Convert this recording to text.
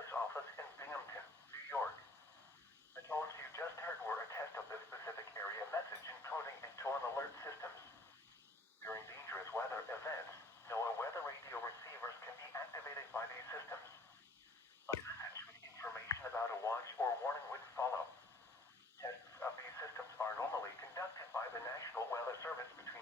Service office in Binghamton, New York. The tones you just heard were a test of the specific area message encoding and tone alert systems. During dangerous weather events, NOAA weather radio receivers can be activated by these systems. A message with information about a watch or warning would follow. Tests of these systems are normally conducted by the National Weather Service between